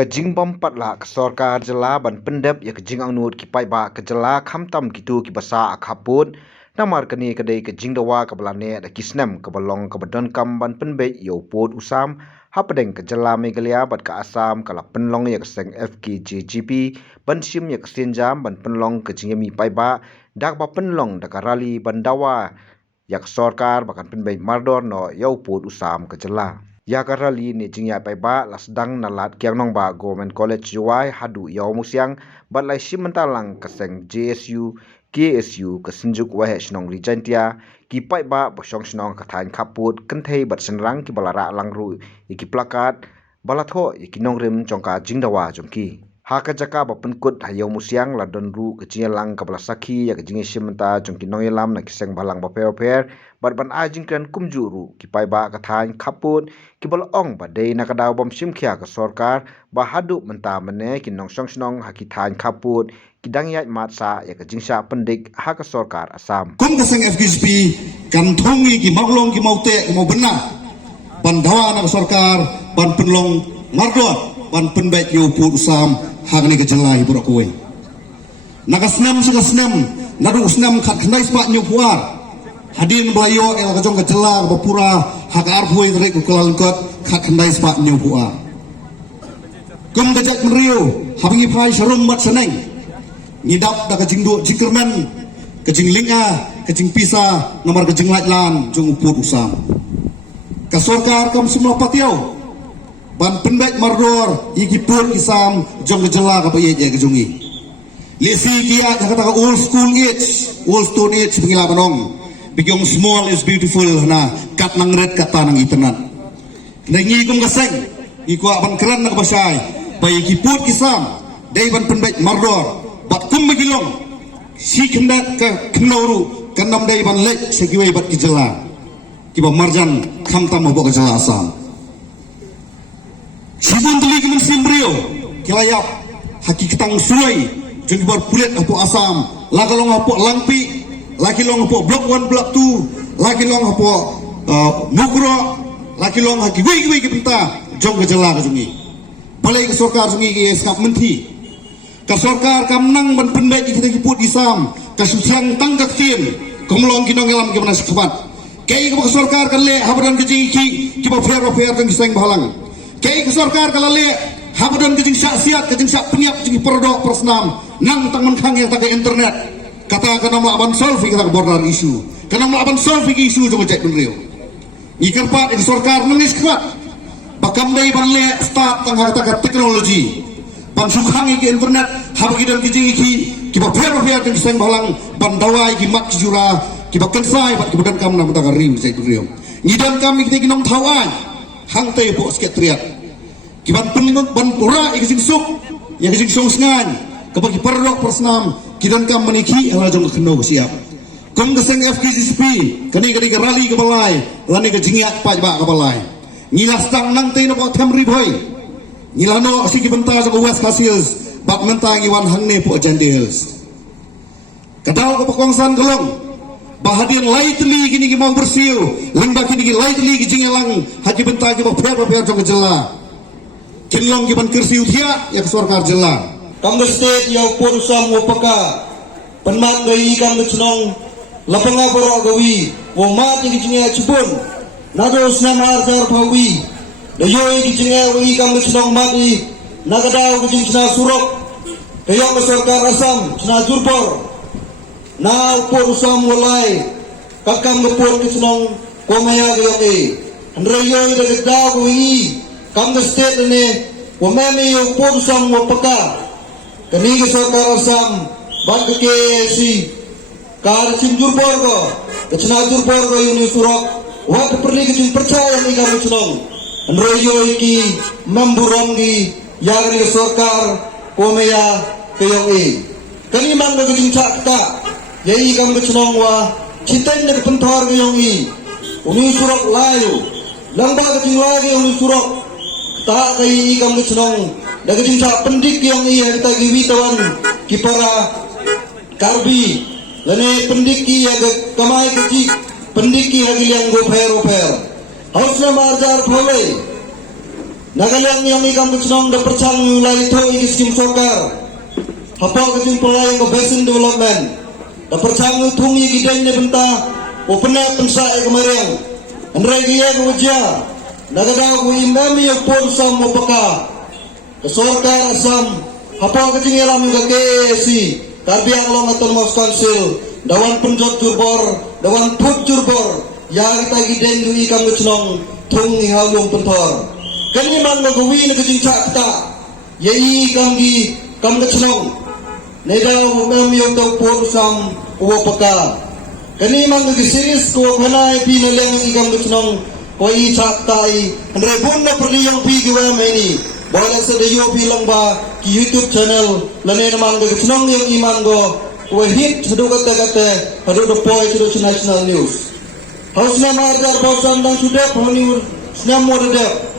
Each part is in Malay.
Kajing bompat lah ke sorkar jela ban pendep ya kajing angnut ki pai ba ke jela khamtam kitu ki basa akhapun namar kani kadai kajing dawa ke belane da kisnem ke balong ke badon kam ban penbe yo pot usam hapadeng ke jela megalia bat ke asam kala penlong ya keseng FKJGP ban sim ya kesenjam ban penlong kajing mi pai ba dak ba penlong da karali ban dawa ya ke sorkar bakan penbe mardor no yo pot usam ke jela ya karali ni jingya pai ba lasdang nalat kyang nong ba government college juai hadu yaw musyang bat lai simentalang kaseng JSU KSU kesenjuk wahe snong rijantia ki pai ba bosong snong kathain khaput kenthei bat senrang ki balara langru iki plakat balatho iki nongrim chongka jingdawa jongki haka jaka ba penkut hayo musyang ladon ru kecielang kapala sakhi ya kejingi simenta jongki nongelam na kiseng balang ba per bat ban ajing kan kumjuru ki pai ba kathain khaput ki bal ong ba dei na kadaw bom simkhia ka sorkar ba hadu menta mane ki nong song snong ha ki thain khaput ki dangyat matsa ya ka jingsa pendik ha ka sorkar asam kum kaseng FKJP kan thongi ki maglong ki maute ki mau benar ban dawa na sorkar ban penlong mardot ban penbek yo pu usam hagni ke jelai burak kowe nagasnam sugasnam nadu usnam khat khnai spa nyu puar hadin blayo el ka jong ke jela bapura hak arpui trek ku kelalengkot khat khnai spa nyu puar kum dajak meriu habingi phai sharum mat seneng ngidap da ka jingdu jingkermen ke jinglinga ke jing pisa nomor ke jing lan jong uput usam ka sorkar kam semua patiau ban penbek mardor iki pun isam jong gejela ka baye je kejongi lesi kia kata old school age pengila manong bigyong small is beautiful na kat nang red kata nang internet nengi kum gaseng iku ban keren nak basai baye iki pun isam dai ban penbek mardor bat kum magilong si kendak ka knoru kanam dai ban lek segiwe bat gejela kiba marjan khamtam mo gejela asam Sibun tuli kemen simbrio kilayap hakikatang suai jeung bar pulet apo asam lagalong apo langpi laki long apo blok 1 blok 2 laki long apo mugro laki long haki gui kipenta jong gejela ka jungi balai ke sorkar jungi ke skap menti ka sorkar kam nang ban pendek kita kiput isam ka susiang tanggak tim komlong kinong elam ke manas kapat kay ke sorkar kan le habadan ke jingi ki ba fair tang kiseng bahalang kay ke sorkar kalale habadan kejing saksiat kejing sak peniap kejing perdok persnam nang tang menkhang yang tak internet kata kana melaban solve kita border isu kana melaban solve isu jong cek benrio ngikerpat ke sorkar nangis kuat bakam dai banle start tang harta teknologi ban sukhang ke internet habagi dan kejing iki kiba fair kejing seng balang ban dawai ki mak jura kiba kensai bat kemudian kam na mata riu cek benrio ngidan kami kita kinong tawai hang tay po sket triat kiban peningot ban pura ikising suk ya kising song sngan kabagi perdok persnam kidan kam meniki ala jong keno siap kum keseng FKJP kani rali ke balai lani ke jingiat paj ba ke balai ngilas tang nang tay no po temri boy ngilano si kibenta sa West Hassils bak mentangi wan hangne po jandels kadaw ko pakongsan golong bahadian lightly kini mau bersiu lembah kini lightly jingelang haji bentang ki paper jong jela kinlong ki ban kursi utia ya sorkar jela kam state ya porusam wo paka penman doi kam chnong lapanga boro gawi wo mat ki jinge chubun nado snamar jar pawi dayo ki jinge wi kam chnong mati nagadaw ki jinge surok kayo sorkar asam chna jurbor na upor usam walay kakam ngupor kisnong komaya gayoke handrayo ida gadaw kuhingi kam the state ne wameme upor usam wapaka kani sorkar asam bag ke si kar sinjurbor ko kachna jurbor ko yuni surok wat perli kicin percaya ni kam kisnong handrayo iki memburon di yagri sorkar komaya gayoke kani mang gajing cakta yai kam chnong wa chitain ne penthar gayongi uni surok layu lamba ka lagi uni surok ta kai kam chnong daga jing sa pendik yang i harta giwi tawan kipara karbi lane pendik ki ya kamai ki pendik ki hagi yang go pher hausna marjar phole Nagalang yang ikam kecenong da percang lalito ikim sokar. Hapo kecing pelayang ke basin development. Da percang tungi gidan ne benta o pena pensa e kemariang. Andrai giya kewajia. Nagadaw ko imami yung ponsam mo paka. Kesorkar asam. Hapo kecing yalam yung KAC. Karbiang long aton Mouse Council. Dawan penjot jurbor. Dawan put jurbor. Ya kita gidan du ikam kecenong tungi halung pentor. Kani man magawi na kajing cakta, yai kam kecenong, nedaw mem yung daw po sam uwapaka. Kani man nagisiris ko kanay pinalang ikam kecenong, wai cakta ay, anrebon na perliyang pigiwa ini, wala sa dayo bilang ba ki YouTube channel, lanay naman kecenong yung iman go, wai hit hadu kata hadu depoy to national news. Haus na margar bawsan dang sudah poni snam mo dedep.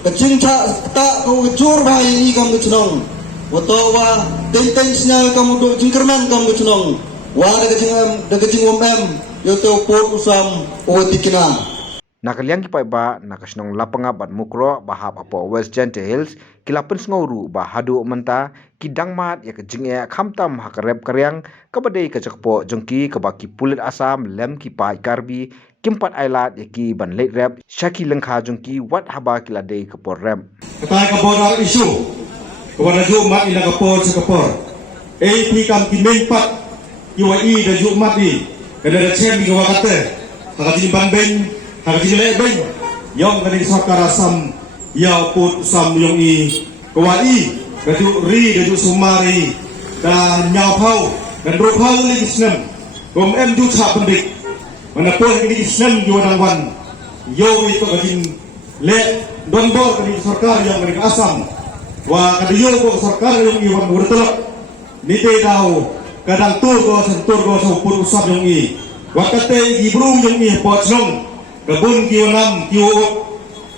Kecing tak kau kecur bahaya kamu cenong. Watawa tentensnya kamu do jingkerman kamu cenong. Wah da kecing yo teu pot usam o tikina. Nakaliang kipai ba nakasnong lapanga bat mukro bahap apo West Gentle Hills kilapen sngoru ba hadu menta kidang mat ya kejing ya khamtam hakarep karyang kabadai kacakpo jongki kabaki pulit asam lem kipai karbi kimpat ailat yaki ban late rap shaki lengkha jongki wat haba kiladei kapor rem Katay kapor isu kawana jumat ila kapor sa kapor AP kam kimengpat UAE da jumat ni kada da chem gawa kate hakajin banben hakajin leben yong kani sarkar asam ya put sam yong i kawai gaju ri gaju sumari da nyau pau dan ro pau li islam gom em du cha pendik mana pun ini islam di wan yo itu kajin le don bor kani sarkar yang kani asam wa kada yo ko sarkar yang i wan urtelok ni te dau kadang tur ko so put usap yang i wakate ibru yang i pot nong kabun kiwanam kiwo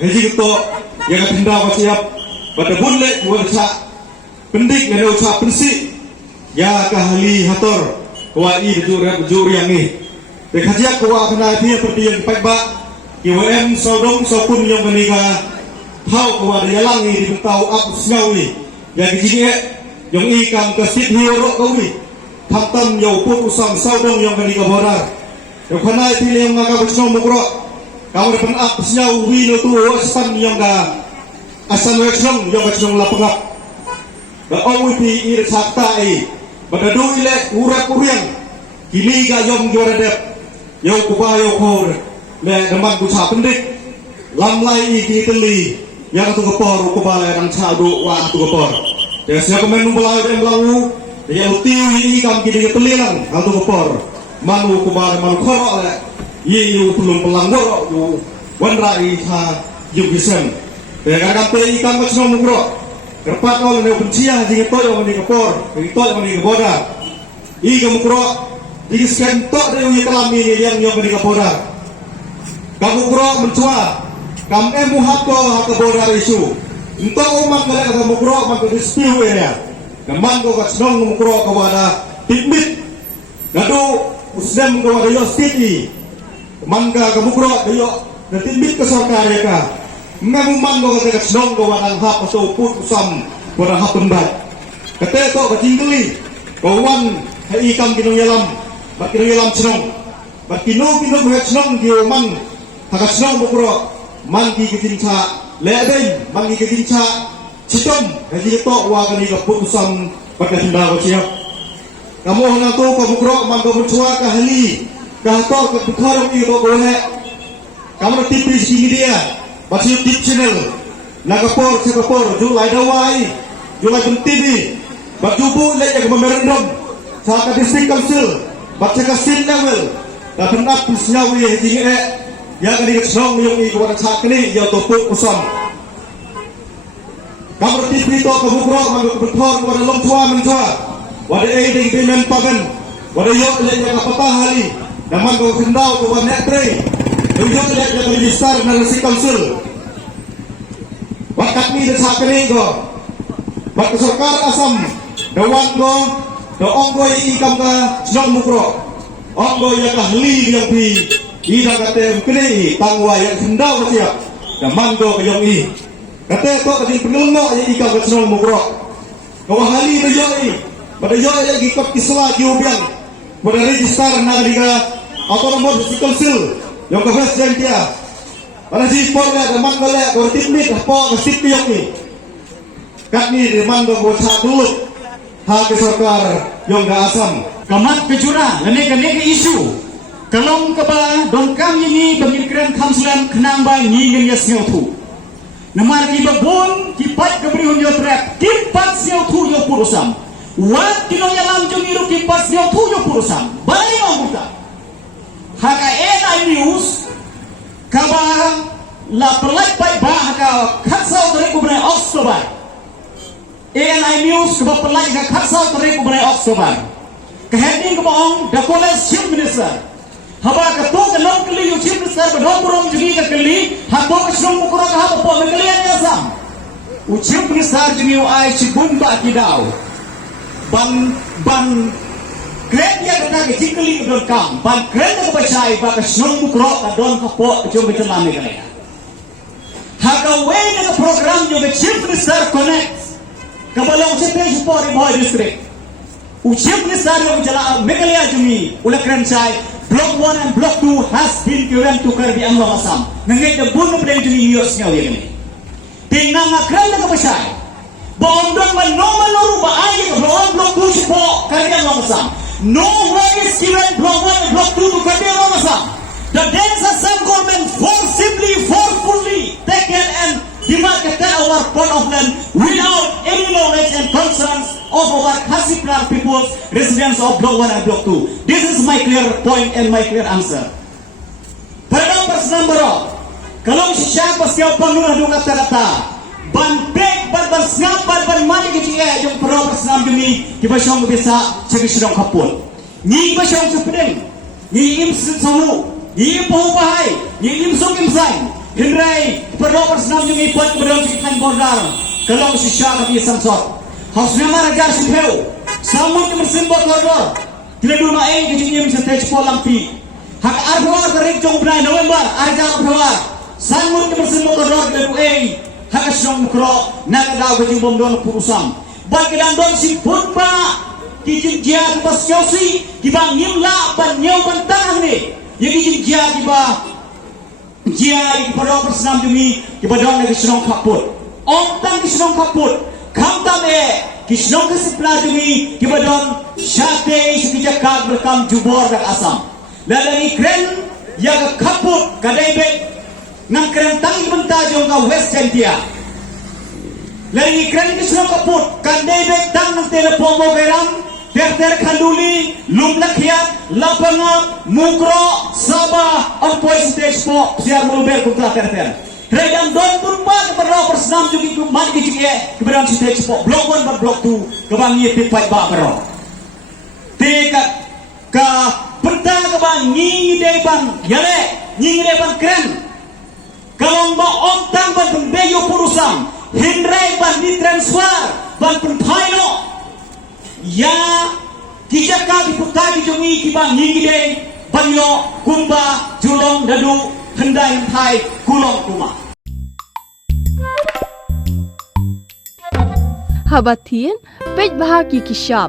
heji to yang tinda ko siap pada bunle ko sa pendik na sa pensi ya kahali hator ko i jur yang ni de khajak ko kana thia perti yang pagba kiwem sodong sopun yang menika thau ko ada yalang ni di tau ap snau ni yang gini yang ikam kesit hiro ko ni thamtam yo put usam sodong yang menika borar yo kana thia yang ngaka busno mukro kamu dapat ap snau wi no tu waspan yang ga asal wexong yang wexong lapangap da owi pi ir sakta ai pada do ile urat kuriang kini ga yom gyora dep yo kubayo khor le daman ku cha pendik lam lai iki teli yang tu kepor kubale dan cha do wa tu kepor de sia komen numbala dem lawu de yo tiwi ikam kini teli lang tu kepor manu kubale manu khoro le yi yu tulung pelang goro yu wan rai tha yu gisem de kadang pe ikam kesno mugro kerpat ko ne bencia jinge to yo ni kepor ni to yo ni keboda i ke mugro di sken to de yu kelami ni yang yo ni keboda kamu gro mencua kam muhat ko ha keboda isu ento umat kale ka mugro man ko dispute area kaman ko kesno mugro kawada timit gado muslim kawada yo city mangga kamukro dayo natimit ka sarkar ka ngamuman go ka kasdong go wadang hap so put usam wadang hapon bat kate to batingli kawan hai ikam kinong yalam bat kinong yalam chnong bat kinong he chnong dio man hakasnong mukro man ki kitincha leben man ki kitincha chitom haji to wa kani ka put usam bat katinda go siap kamu hana to ka mukro man go muchwa ka hali kahtor ke bukhar ini to boleh kamu TV media pasti YouTube channel nagapor julai dawai julai TV bajubu le yang memerendam sa district council baca ka sin level da penap pisnyawi hiji ya kali kesong yung iko na sa kini ya to put usam kamu TV to ke bukhar man bukhar wala long tua mentua wada ding payment pagan wada yo le yang hali naman ko kendau ko wan netre unjuk lihat yang register na si council wakat ni sa kini ko bak sarkar asam dawan ko do onggoy ikam ka snong mukro onggoy ya kahli yang pi ida kate kini tangwa yang kendau ko siap naman ko kayong i Kata kau kajing pengelengok yang ikam ke senang mukrok. Kau hali berjoi. Pada joi lagi kau kislah kiubiang. Pada register nagriga autonomous council yang kau dan dia. Pada si porla teman boleh kau timit apa ke situ yang ni. Kat ni teman kau bocah dulu. Hak sarkar yang ke asam. Kamat kejura, lene ke isu. Kalong kaba dongkam ini pemikiran kamsulan kenang ba ngingen ya sengau tu. Namar ki babon ki pat kabri hun yo trap, ki pat sengau tu yo purusam. Wat kilo yalam jong iru ki pat sengau tu yo purusam. Balai mau buka. Haka NI News kaba la pelak bai ba haka khatsau tare ko bnai October. NI News kaba pelak haka khatsau tare ko bnai October. Keheading kebong the college chief minister. Haba ketua kelong keli yu chief minister bedong burung jungi ke keli hato kesyong mukura ke haba po mekelian yasam. U chief minister jungi u ai cibun ba kidau. Ban kren ya kena ke jikeli ke don kam. Ban kren ke bacai ba kesyong mukura ke don ke po kesyong keculan mekelea. Haka way ke program jungi chief minister connect. Kebalong sete support Boy district. Ujian minister yang berjalan Megalia Jumi oleh Kerencai Block 1 and Block 2 has been given to Karbi Anwar Asam. Nengai bunuh pada Jumi Yos ngawi ini. Tinggal ngakran dengan besar. Bondong menuru bahaya ke Block 2 support Karbi Anwar Asam. No way is given Block 1 and Block 2 to Karbi Anwar Asam. The Dense Assam government forcefully taken and demarcated our plot of land without any knowledge and concerns of our Kasiplar people's residents of Block 1 and Block 2. This is my clear point and my clear answer. Pada persenam berok, kalau siapa siapa penurah dua kata-kata, ban pek, ban sengap, ban mati kecil yang perlu persenam demi kita syong bisa cekik sedang kapul. Ni kita syong sepedeng, ni im samu, ni im bahai, ni im sung im sain. Hindrai perlu persenam demi buat berdong cikitan bordar. Kalau siapa kita samsot. Hausnya raja simpeu, samut bersimbol koridor. Tidak dulu main kejadian stage polampi. Hak arwah kerik jong bulan November, arja arwah. Samut bersimbol koridor tidak dulu hak asyong mukro nak ada kejadian bom don purusam. Bagi dan don simpun ba kijin jia pas Chelsea kibang nimla ban nyau ban tangan ni. Yang kijin jia kiba jia di pada persenam demi kiba don lagi senong kaput. Om tang senong kaput. Kamtam kisnong kesipla dumi kibadon syate sekejak berkam jubor dan asam. Lalani kren yang kaput kadaibek nang kren tangi bentajong ka West Sentia. Lalani kren kisnong kaput kadaibek tang nang telepon mo geram ter kanduli lumlakiat lapangap mukro sabah on point stage po siar muluber kukla ter. Redam don turpa kepada persenam juga itu mati kecil kepada si tekspok Block 1 dan Block 2 kebangi pipai bak bero. Teka ka perta kebang nyingi depan yale nyingi depan keren. Kalau mbak ontang ban pembeyo purusam hindrai ban di transfer ban pempaino ya kijaka diputai jongi kibang nyingi de banyo kumba julong dadu hendai hai kulong kuma. Habatin, pej bahagi kishab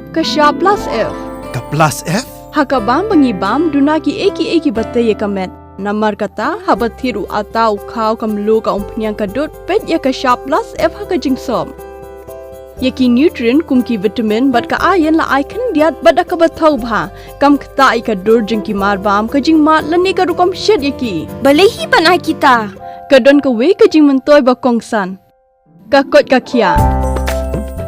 plus F. Ka plus F? Hakabam bangibam dunaki eki batay kamet. Namar kata habathiru atau kau kamlu ka umpnyang kadut pej ya kishab plus F haka jingsom. Yaki nutrient kumki vitamin bat ka ayan la icon diat bada ka bathau bha kam kta ka dur jingki marbam ka jing mat lani ka rukom shed yaki. Balehi banai kita. Kadon ka we ka jing mentoy ba kongsan. Ka kot ka kia.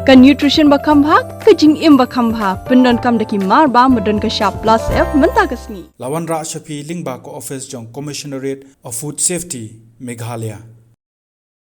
Ka nutrition bakam bha ka jing im bakam bha pendon kam daki mar ba modon ka sharp plus F menta kasni Lawan Ra Shafi Lingba ko office jong Commissionerate of Food Safety Meghalaya